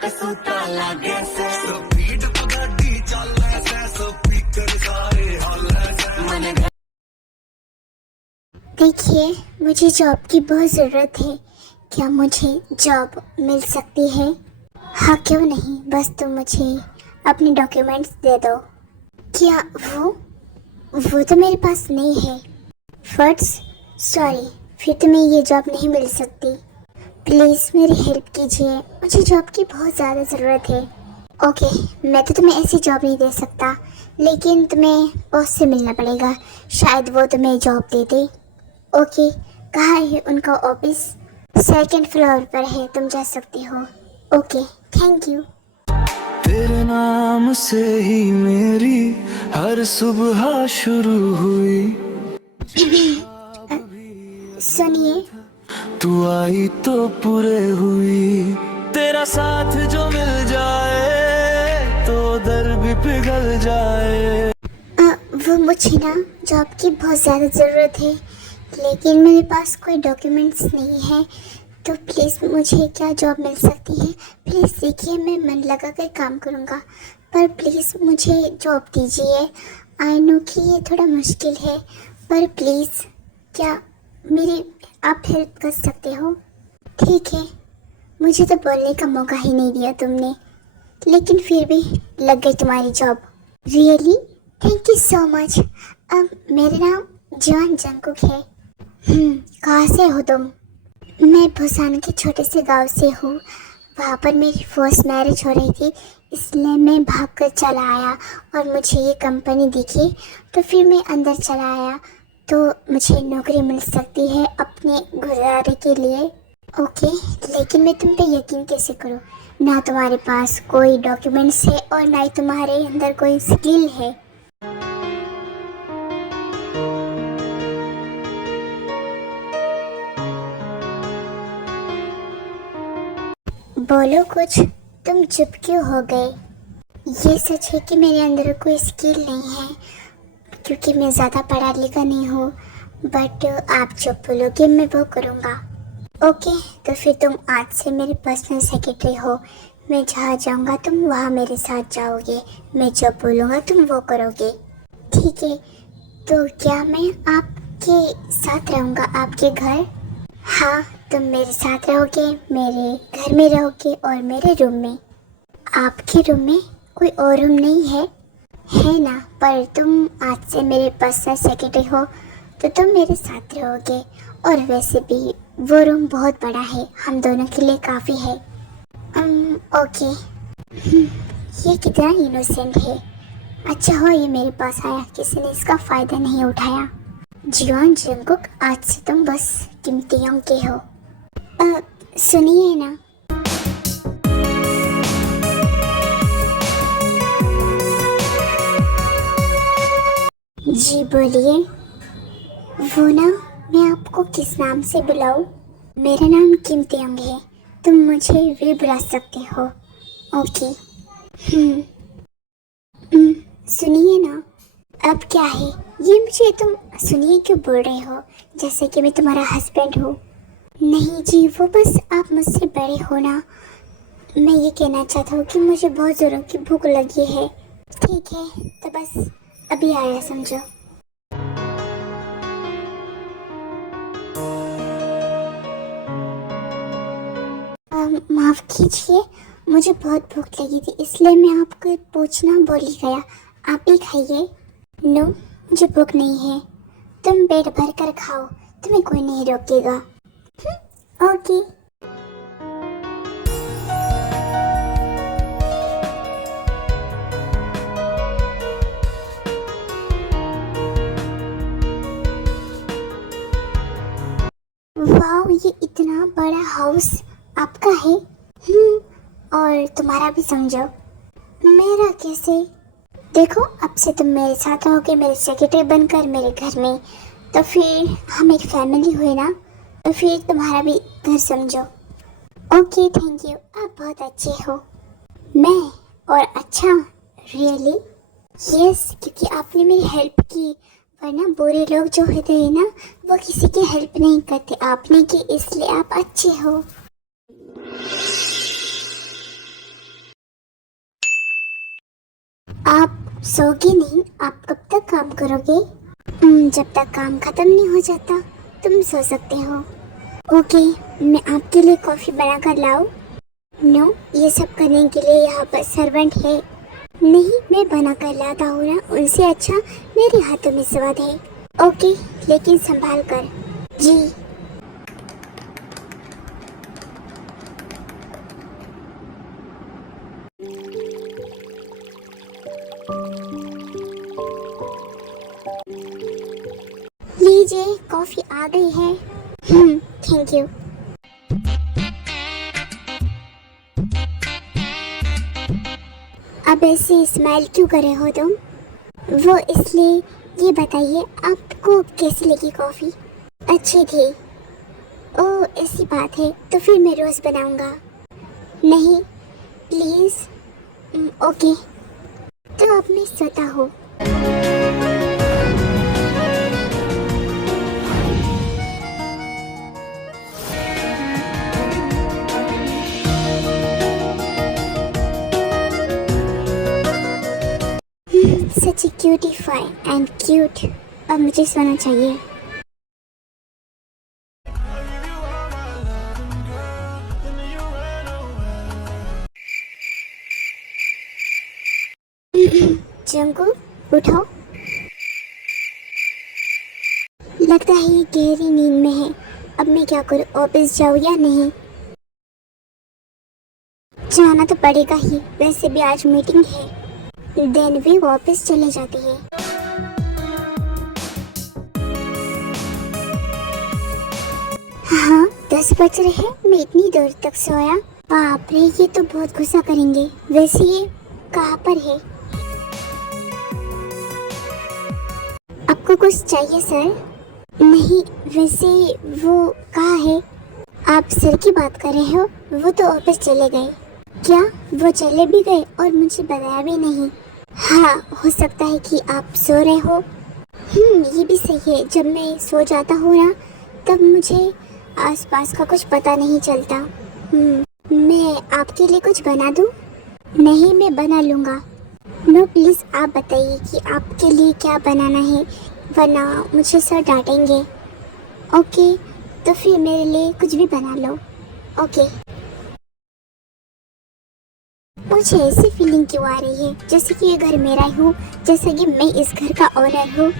कसूता लागे से स्पीड पे गाड़ी चले से स्पीकर सारे हल्ले से मन। देखिए, मुझे जॉब की बहुत ज़रूरत है। क्या मुझे जॉब मिल सकती है? हाँ, क्यों नहीं। बस तुम मुझे अपने डॉक्यूमेंट्स दे दो। क्या वो तो मेरे पास नहीं है। फर्ट्स, सॉरी, फिर तुम्हें ये जॉब नहीं मिल सकती। प्लीज़ मेरी हेल्प कीजिए, मुझे जॉब की बहुत ज़्यादा ज़रूरत है। ओके, मैं तो तुम्हें ऐसी जॉब नहीं दे सकता, लेकिन तुम्हें बॉस से मिलना पड़ेगा, शायद वो तुम्हें जॉब दे दे। ओके, कहाँ है उनका ऑफिस? सेकंड फ्लोर पर है, तुम जा सकती हो। Okay, thank you. तेरे नाम से ही मेरी हर सुबह शुरू हुई। सुनिए, तू आई तो पूरे हुई। तेरा साथ जो मिल जाए तो दर भी पिघल जाए। वो मुझे ना जॉब की बहुत ज़्यादा ज़रूरत है, लेकिन मेरे पास कोई डॉक्यूमेंट्स नहीं है। तो प्लीज़ मुझे क्या जॉब मिल सकती है? प्लीज़ देखिए, मैं मन लगा कर काम करूँगा, पर प्लीज़ मुझे जॉब दीजिए। आई नो कि ये थोड़ा मुश्किल है, पर प्लीज़ क्या मेरी आप हेल्प कर सकते हो? ठीक है, मुझे तो बोलने का मौका ही नहीं दिया तुमने, लेकिन फिर भी लग गई तुम्हारी job. Really? Thank you so much. मेरा नाम जॉन जंकुक है। कहाँ से हो तुम? मैं भूसान के छोटे से गांव से हूँ। वहाँ पर मेरी फर्स्ट मैरिज हो रही थी, इसलिए मैं भागकर चला आया और मुझे ये कंपनी दिखी, तो फिर मैं अंदर चला आया। तो मुझे नौकरी मिल सकती है अपने गुजारे के लिए। ओके, लेकिन मैं तुम पे यकीन कैसे करूँ? ना तुम्हारे पास कोई डॉक्यूमेंट्स है और ना ही तुम्हारे अंदर कोई स्किल है। बोलो कुछ, तुम चुप क्यों हो गए? ये सच है कि मेरे अंदर कोई स्किल नहीं है, क्योंकि मैं ज़्यादा पढ़ा लिखा नहीं हूँ, बट आप जो बोलोगे मैं वो करूँगा। ओके, तो फिर तुम आज से मेरे पर्सनल सेक्रेटरी हो। मैं जहाँ जाऊँगा तुम वहाँ मेरे साथ जाओगे, मैं जो बोलूँगा तुम वो करोगे। ठीक है, तो क्या मैं आपके साथ रहूँगा आपके घर? हाँ, तुम मेरे साथ रहोगे, मेरे घर में रहोगे और मेरे रूम में। आपके रूम में कोई और रूम नहीं है? है ना, पर तुम आज से मेरे पर्सनल सेक्रेटरी हो, तो तुम मेरे साथ रहोगे। और वैसे भी वो रूम बहुत बड़ा है, हम दोनों के लिए काफ़ी है। ओके। ये कितना इनोसेंट है। अच्छा हो ये मेरे पास आया, किसी ने इसका फ़ायदा नहीं उठाया। जॉन जंकुक, आज से तुम बस कीमतियों के हो। सुनिए ना। जी बोलिए। वो ना, मैं आपको किस नाम से बुलाऊं? मेरा नाम कीमतियों है, तुम मुझे भी बुला सकते हो। ओके। सुनिए ना, अब क्या है ये? मुझे तुम सुनिए क्यों बोल रहे हो, जैसे कि मैं तुम्हारा हस्बैंड हूँ। नहीं जी, वो बस आप मुझसे बड़े हो ना। मैं ये कहना चाहता हूँ कि मुझे बहुत ज़ोरों की भूख लगी है। ठीक है, तो बस अभी आया समझो। माफ़ कीजिए, मुझे बहुत भूख लगी थी, इसलिए मैं आपको पूछना भूल ही गया। आप भी खाइए। नो, मुझे भूख नहीं है। तुम पेट भर कर खाओ, तुम्हें कोई नहीं रोकेगा। ओके। वाह, ये इतना बड़ा हाउस आपका है। और तुम्हारा भी समझो। मेरा कैसे? देखो, अब से तुम मेरे साथ रहोगे, मेरे सेक्रेटरी बनकर मेरे घर में, तो फिर हम एक फैमिली हुए ना, तो फिर तुम्हारा भी घर समझो। ओके, थैंक यू, आप बहुत अच्छे हो। मैं? और अच्छा, रियली? यस, क्योंकि आपने मेरी हेल्प की, वरना बुरे लोग जो होते हैं ना, वो किसी की हेल्प नहीं करते। आपने की, इसलिए आप अच्छे हो। सोगे नहीं? आप कब तक काम करोगे? जब तक काम खत्म नहीं हो जाता तुम सो सकते हो। ओके, मैं आपके लिए कॉफ़ी बना कर लाऊं? नो, ये सब करने के लिए यहाँ पर सर्वेंट है। नहीं, मैं बना कर लाता हूँ ना, उनसे अच्छा मेरे हाथों में स्वाद है। ओके, लेकिन संभाल कर। जी। लीजिए, कॉफी आ गई है। Thank you. अब ऐसे स्माइल क्यों कर रहे हो तुम? वो इसलिए, ये बताइए आपको कैसी लगी कॉफी? अच्छी थी। ओह, ऐसी बात है, तो फिर मैं रोज बनाऊंगा। नहीं, प्लीज। ओके, तो अब मैं सोता हूँ। सच क्यूटीफाई एंड क्यूट। अब मुझे सोना चाहिए। जंगकुक, उठो। लगता है ये गहरी नींद में है। अब मैं क्या करूँ, ऑफिस जाऊँ या नहीं? जाना तो पड़ेगा ही, वैसे भी आज मीटिंग है। देन भी वापस चले जाती है। हाँ, 10 बज रहे हैं, मैं इतनी देर तक सोया? बाप रे, ये तो बहुत गुस्सा करेंगे। वैसे ये कहाँ पर है? आपको कुछ चाहिए सर? नहीं, वैसे वो कहाँ है? आप सर की बात कर रहे हो? वो तो ऑफिस चले गए। क्या वो चले भी गए और मुझे बताया भी नहीं? हाँ, हो सकता है कि आप सो रहे हो। ये भी सही है, जब मैं सो जाता हूँ ना तब मुझे आसपास का कुछ पता नहीं चलता। मैं आपके लिए कुछ बना दूँ? नहीं, मैं बना लूँगा। नो प्लीज़, आप बताइए कि आपके लिए क्या बनाना है, वरना मुझे सर डांटेंगे। ओके, तो फिर मेरे लिए कुछ भी बना लो। ओके। मुझे ऐसी फीलिंग क्यों आ रही है जैसे कि ये घर मेरा ही हो, जैसे कि मैं इस घर का ओनर हूँ।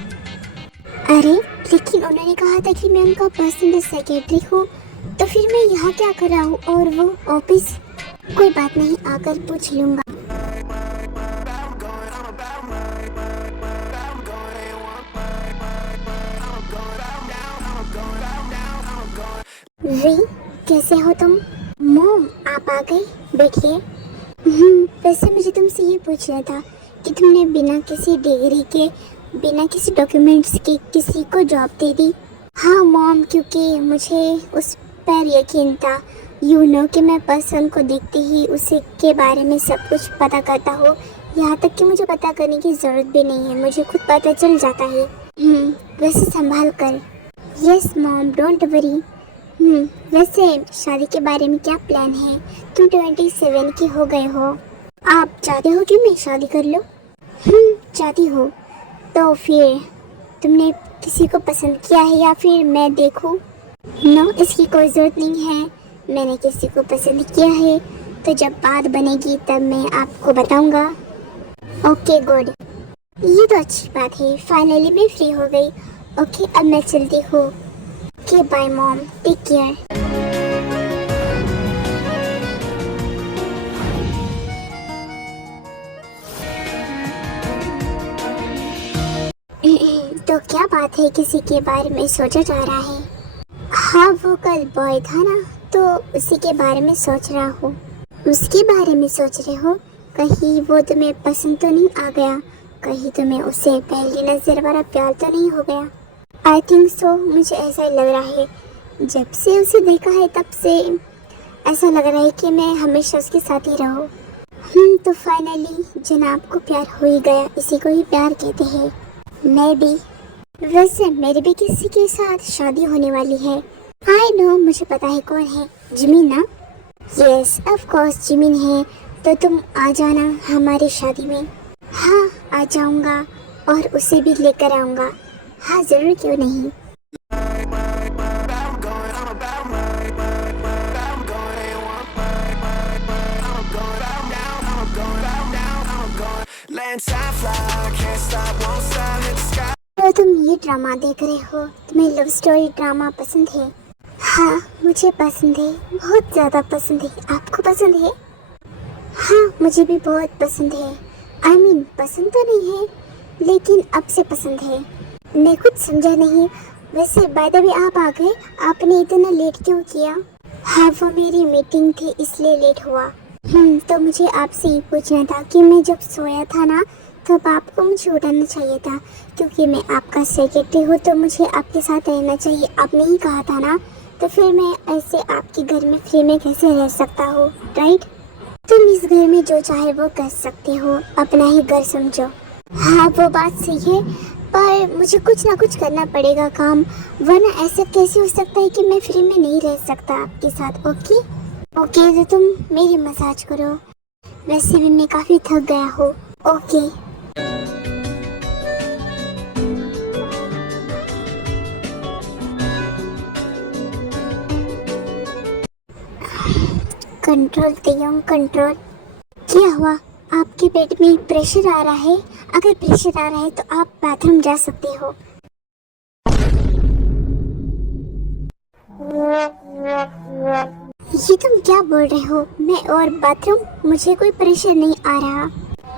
अरे, लेकिन उन्होंने कहा था कि मैं उनका पर्सनल सेक्रेटरी हूँ, तो फिर मैं यहाँ क्या कर रहा हूँ और वो ऑफिस? कोई बात नहीं, आकर पूछ लूँगा। री, कैसे हो तुम? मॉम, आप आ गए, बैठिए। वैसे मुझे तुमसे ये पूछना था कि तुमने बिना किसी डिग्री के, बिना किसी डॉक्यूमेंट्स के किसी को जॉब दे दी? हाँ मॉम, क्योंकि मुझे उस पर यकीन था। यू नो कि मैं पर्सन को देखते ही उसे के बारे में सब कुछ पता करता हूँ। यहाँ तक कि मुझे पता करने की ज़रूरत भी नहीं है, मुझे खुद पता चल जाता है। वैसे संभाल कर। Yes mom, don't worry. वैसे शादी के बारे में क्या प्लान है? तुम 27 की हो गए हो। आप चाहते हो कि मैं शादी कर लूं? चाहती हो? तो फिर तुमने किसी को पसंद किया है या फिर मैं देखूं? नो, इसकी कोई ज़रूरत नहीं है। मैंने किसी को पसंद किया है, तो जब बात बनेगी तब मैं आपको बताऊंगा। ओके गुड, ये तो अच्छी बात है। फाइनली मैं फ्री हो गई। ओके, अब मैं चलती हूँ। Okay bye mom, take care. तो क्या बात है, किसी के बारे में सोचा जा रहा है? हाँ, वो कल बॉय था ना, तो उसी के बारे में सोच रहा हूँ। उसके बारे में सोच रहे हो? कहीं वो तुम्हें पसंद तो नहीं आ गया? कहीं तुम्हें उससे पहली नजर वाला प्यार तो नहीं हो गया? आई थिंक सो, मुझे ऐसा ही लग रहा है। जब से उसे देखा है तब से ऐसा लग रहा है कि मैं हमेशा उसके साथ ही रहूं। तो फाइनली जनाब को प्यार हो ही गया, इसी को ही प्यार कहते हैं। मैं भी, वैसे मेरी भी किसी के साथ शादी होने वाली है। आई नो, मुझे पता है कौन है। जिमिन ना? यस ऑफ कोर्स जिमिन है। तो तुम आ जाना हमारी शादी में। हाँ, आ जाऊंगा और उसे भी लेकर आऊंगा। हाँ जरूर, क्यों नहीं। तो तुम ये ड्रामा देख रहे हो, तुम्हें लव स्टोरी ड्रामा पसंद है? हाँ मुझे पसंद है, बहुत ज़्यादा पसंद है। आपको पसंद है? हाँ मुझे भी बहुत पसंद है। I mean, पसंद तो नहीं है लेकिन अब से पसंद है। मैं कुछ समझा नहीं। वैसे बाय द वे आप आ गए, आपने इतना लेट क्यों किया? हाँ वो मेरी मीटिंग थी इसलिए लेट हुआ। तो मुझे आपसे ये पूछना था कि मैं जब सोया था ना तब आपको मुझे उठाना चाहिए था, क्योंकि मैं आपका सेक्रेटरी हूँ तो मुझे आपके साथ रहना चाहिए। आपने ही कहा था ना, तो फिर मैं ऐसे आपके घर में फ्री में कैसे रह सकता हूँ, राइट? तुम इस घर में जो चाहे वो कर सकते हो, अपना ही घर समझो। हाँ वो बात सही है, पर मुझे कुछ ना कुछ करना पड़ेगा काम, वरना ऐसा कैसे हो सकता है कि मैं फ्री में नहीं रह सकता आपके साथ। ओके ओके, तो तुम मेरी मसाज करो, वैसे भी मैं काफ़ी थक गया हूँ। ओके कंट्रोल तियोंग कंट्रोल। क्या हुआ? आपके पेट में प्रेशर आ रहा है? अगर प्रेशर आ रहा है तो आप बाथरूम जा सकते हो। ये तुम क्या बोल रहे हो? मैं और बाथरूम? मुझे कोई प्रेशर नहीं आ रहा।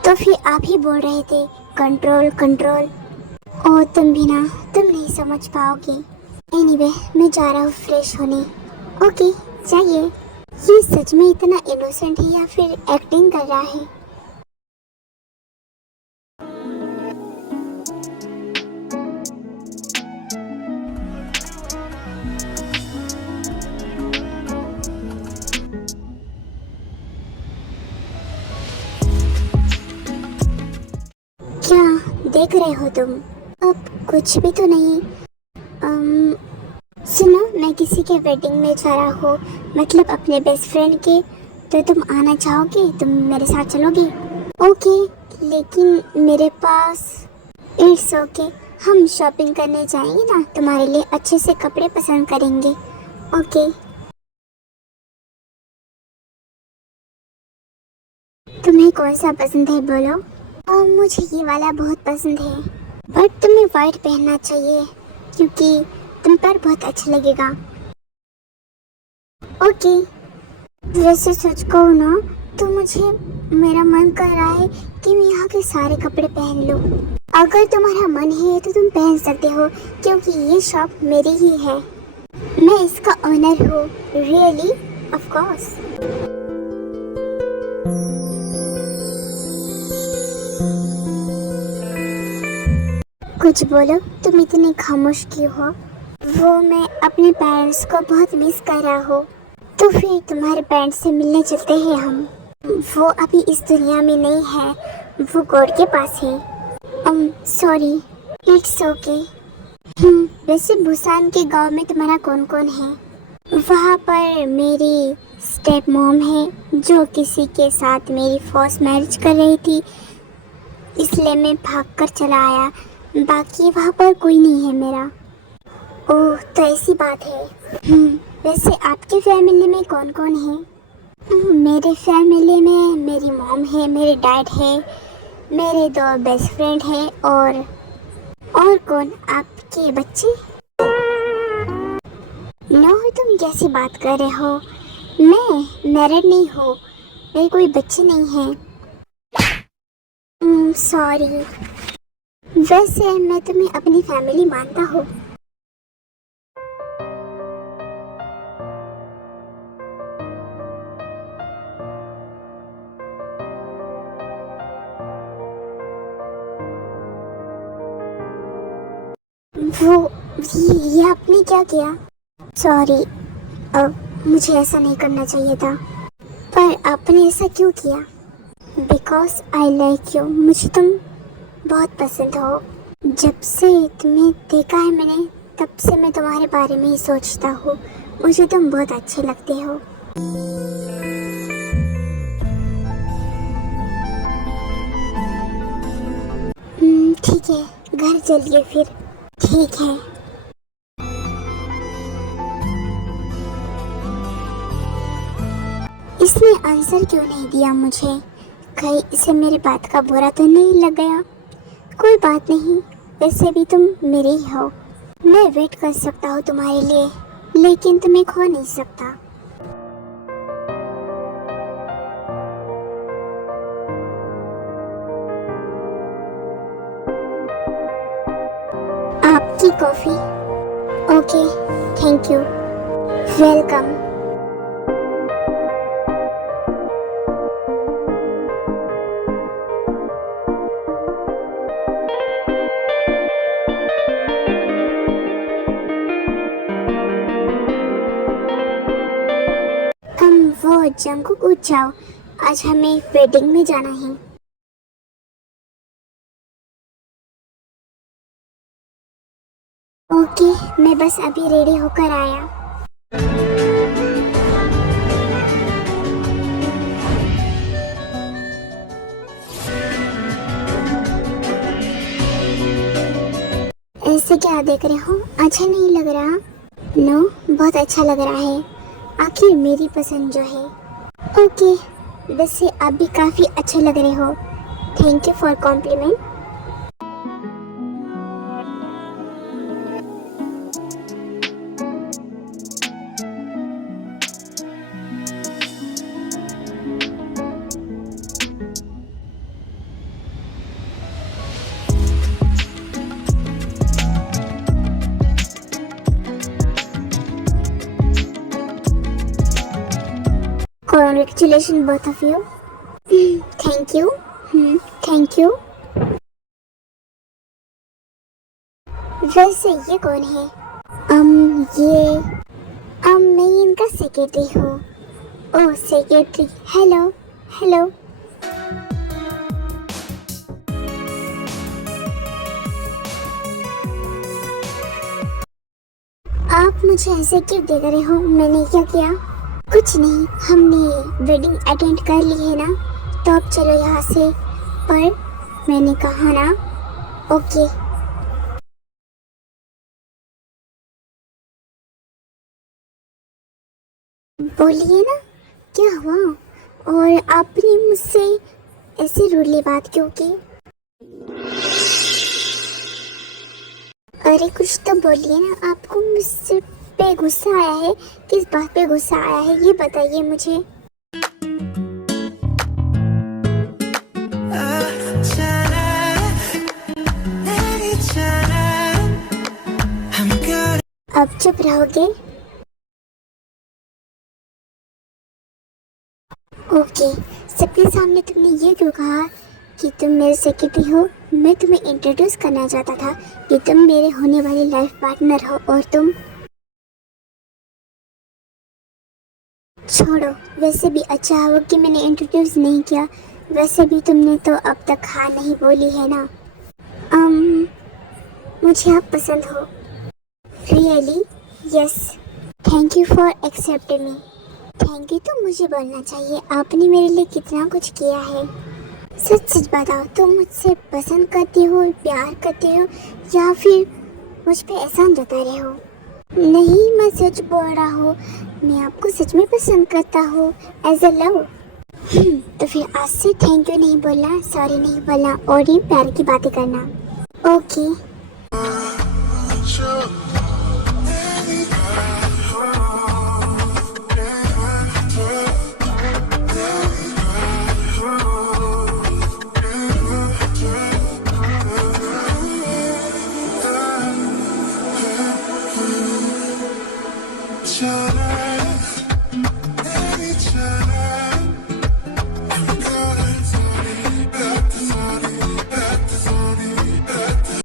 तो फिर आप ही बोल रहे थे कंट्रोल कंट्रोल। ओ तुम भी ना, तुम नहीं समझ पाओगे। एनीवे, मैं जा रहा हूँ फ्रेश होने। ओके जाइए। ये सच में इतना इनोसेंट है या फिर एक्टिंग कर रहा है? क्या देख रहे हो तुम? अब कुछ भी तो नहीं। सुनो, मैं किसी के वेडिंग में जा रहा हूँ, मतलब अपने बेस्ट फ्रेंड के। तो तुम आना चाहोगे? तुम मेरे साथ चलोगे? ओके, लेकिन मेरे पास। इट्स ओके, हम शॉपिंग करने जाएंगे ना, तुम्हारे लिए अच्छे से कपड़े पसंद करेंगे। ओके। तुम्हें कौन सा पसंद है बोलो? मुझे ये वाला बहुत पसंद है, बट तुम्हें वाइट पहनना चाहिए क्योंकि तुम पर बहुत अच्छा लगेगा। ओके। वैसे सच कहूँ ना तो मुझे मेरा मन कर रहा है कि मैं यहाँ के सारे कपड़े पहन लूँ। अगर तुम्हारा मन है तो तुम पहन सकते हो, क्योंकि ये शॉप मेरी ही है, मैं इसका ओनर हूँ। रियली? Of course. कुछ बोलो, तुम इतनी खामोश क्यों हो? वो मैं अपने पेरेंट्स को बहुत मिस कर रहा हूँ। तो फिर तुम्हारे पेरेंट्स से मिलने चलते हैं हम। वो अभी इस दुनिया में नहीं है, वो गॉड के पास है। सॉरी। It's okay. वैसे बुसान के गांव में तुम्हारा कौन कौन है? वहाँ पर मेरी स्टेप मॉम है जो किसी के साथ मेरी फर्स्ट मैरिज कर रही थी, इसलिए मैं भागकर चला आया। बाकी वहाँ पर कोई नहीं है मेरा। ओह तो ऐसी बात है। वैसे आपके फैमिली में कौन कौन है? मेरे फैमिली में मेरी मॉम है, मेरे डैड है, मेरे 2 बेस्ट फ्रेंड हैं और कौन? आपके बच्चे? नो, तुम कैसी बात कर रहे हो? मैं मैरिड नहीं हूँ, मेरे कोई बच्चे नहीं हैं। सॉरी। वैसे मैं तुम्हें अपनी फैमिली मानता हूँ। ये आपने क्या किया? सॉरी, अब मुझे ऐसा नहीं करना चाहिए था। पर आपने ऐसा क्यों किया? बिकॉज आई लाइक यू, मुझे तुम बहुत पसंद हो। जब से तुम्हें देखा है मैंने, तब से मैं तुम्हारे बारे में ही सोचता हूँ। मुझे तुम बहुत अच्छे लगते हो। घर चलिए फिर। ठीक है। इसने आंसर क्यों नहीं दिया मुझे? कहीं इसे मेरी बात का बुरा तो नहीं लग गया? कोई बात नहीं, वैसे भी तुम मेरे ही हो। मैं वेट कर सकता हूँ तुम्हारे लिए, लेकिन तुम्हें खो नहीं सकता। आपकी coffee. Okay, thank you. Welcome. वो जंगकुक उठ जाओ, आज हमें वेडिंग में जाना है। ओके, मैं बस अभी रेडी होकर आया। ऐसे क्या देख रहे हो? अच्छा नहीं लग रहा? नो, बहुत अच्छा लग रहा है। आखिर मेरी पसंद जो है। ओके, वैसे आप भी काफ़ी अच्छे लग रहे हो। Thank you for compliment. Congratulations both of you. Thank you. Thank you. वैसे ये कौन है? मैं इनका सेक्रेटरी हूँ। ओह सेक्रेटरी, हेलो हेलो। आप मुझे ऐसे क्यों देख रहे हो? मैंने क्या किया? कुछ नहीं, हमने वेडिंग अटेंड कर ली है ना, तो अब चलो यहाँ से। पर मैंने कहा ना। ओके। बोलिए ना, क्या हुआ? और आपने मुझसे ऐसे रूडली बात क्यों की? अरे कुछ तो बोलिए ना, आपको मुझसे पे गुस्सा आया है? किस बात पे गुस्सा आया है ये बताइए मुझे। अब चुप रहोगे? ओके, सबके सामने तुमने ये क्यों कहा कि तुम मेरे सेक्रेटरी हो? मैं तुम्हें इंट्रोड्यूस करना चाहता था कि तुम मेरे होने वाली लाइफ पार्टनर हो, और तुम छोड़ो। वैसे भी अच्छा हुआ कि मैंने इंट्रोड्यूस नहीं किया। वैसे भी तुमने तो अब तक हाँ नहीं बोली है ना। मुझे आप पसंद हो। Really? Yes. Thank you for accepting me. Thank you तो मुझे बोलना चाहिए, आपने मेरे लिए कितना कुछ किया है। सच सच बताओ, तुम मुझसे पसंद करती हो, प्यार करती हो, या फिर मुझ पे एहसान जता रहे हो? नहीं, मैं सच बोल रहा हूँ। मैं आपको सच में पसंद करता हूँ, एज अ लव। तो फिर आज से थैंक यू नहीं बोलना, सॉरी नहीं बोलना, और ये प्यार की बातें करना। ओके।